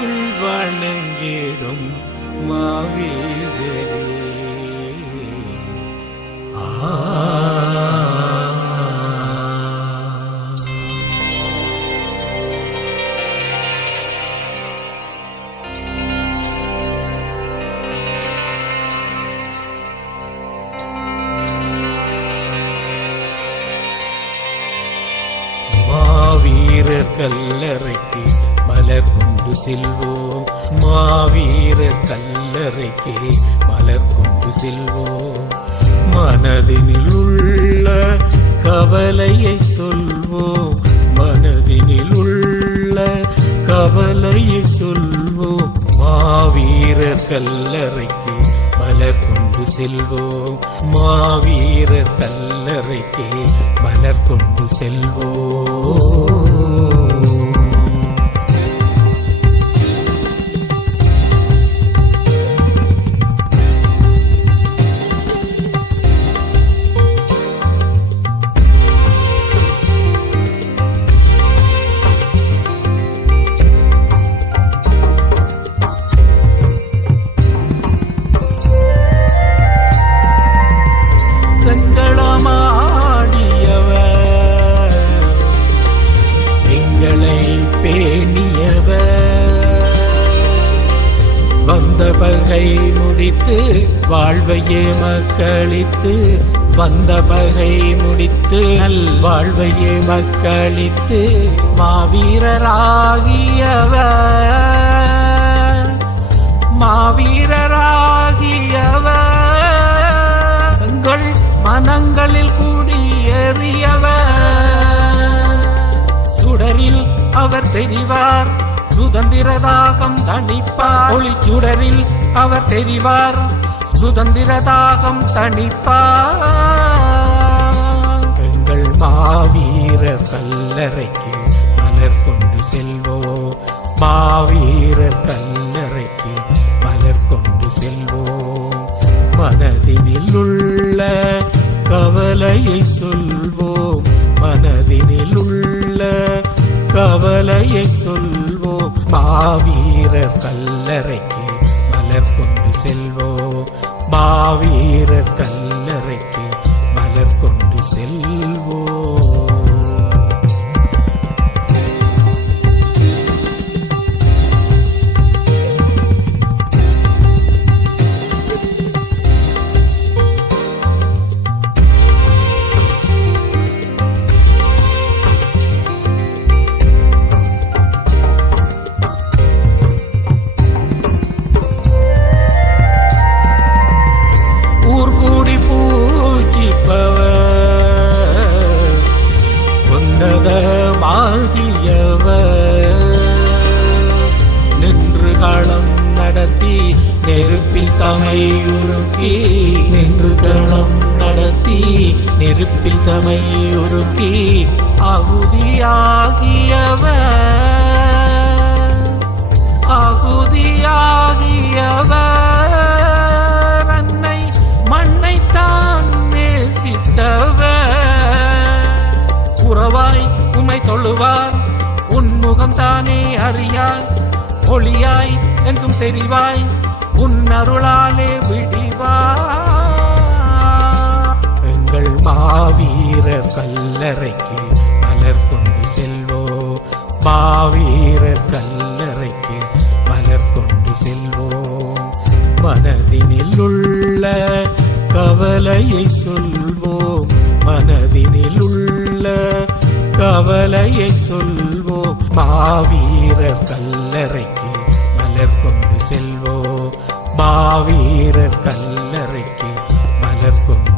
மனதுக்குள் வணங்கிடும் மாவீரரே. மாவீரர் கல்லறைக்கு மலர் கொண்டு செல்வோம், மாவீரர் கல்லறைக்கு மலர் கொண்டு செல்வோம். மனதினில் உள்ள கவலையை சொல்வோம், மனதினில் உள்ள கவலையை சொல்வோம். மாவீரர் கல்லறைக்கு மலர் கொண்டு செல்வோம், மாவீரர் கல்லறைக்கு மலர் கொண்டு செல்வோம். வந்த பகை முடித்து வாழ்வையே மக்களித்து, வந்த பகை முடித்து வாழ்வையே மக்களித்து மாவீரராகியவர், மாவீரராகியவர் எங்கள் மனங்களில் குடியேறியவர். சுடரில் அவர் தெரிவார், சுதந்திரதாகம் தணிப்பார். ஒளிச்சுடரில் அவர் தெரிவார், சுதந்திரதாகம் தணிப்பார். எங்கள் மாவீரர் கல்லறைக்கு மலர் கொண்டு செல்வோம், மாவீரர் கல்லறைக்கு மலர் கொண்டு செல்வோம். மனதினில் உள்ள கவலையை சொல்வோம், மனதினில் உள்ள கவலையை சொல்வோம். மாவீரர் கல்லறைக்கு மலர் கொண்டு செல்வோம், மாவீரர் கல்லறைக்கு மலர் கொண்டு செல்வோம். நின்று களம் நடத்தி நெருப்பில் தமையுருக்கி, நின்று களம் நடத்தி நெருப்பில் தமையுருக்கி ஆகுதியாகியவர், ஆகுதியாகியவர் அன்னை மண்ணைத்தான் நேசித்தவர். உறவாய் உமை தொழுவார், உன்முகம் தானே அறியாய், ஒளியாய் எங்கும் தெரிவாய், உன் அருளாலே விடிவாய். எங்கள் மாவீரர் கல்லறைக்கு மலர் கொண்டு செல்வோம், மாவீரர் கல்லறைக்கு மலர் கொண்டு செல்வோம். மனதினில் உள்ள கவலையை சொல்வோம், மனதினில் உள்ள கவலையை சொல்வோம். மாவீரர் கல்லறைக்கு மலர் கொண்டு செல்வோம், மாவீரர் கல்லறைக்கு மலர் கொண்டு